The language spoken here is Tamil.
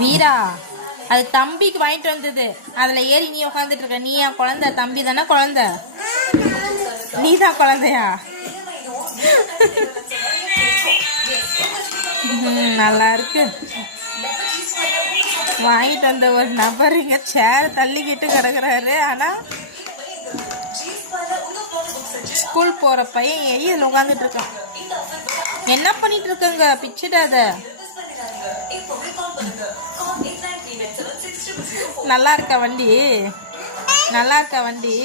வீரா, அது தம்பிக்கு வாங்கிட்டு வந்தது. அதுல ஏறி நீ உட்காந்துட்டு இருக்க. நீ என் குழந்தை, தம்பி தானே குழந்தை. நீ தான் குழந்தையா? நல்லா இருக்கு. வாங்கிட்டு வந்த ஒரு நபர் இங்க சேர் தள்ளிக்கிட்டு கிடக்குறாரு. ஆனா ஸ்கூல் போற பையன் இதுல உட்காந்துட்டு இருக்கான். என்ன பண்ணிட்டு இருக்கங்க? பிச்சுடாத. நல்லா இருக்கா வண்டி? நல்லா இருக்கா வண்டி?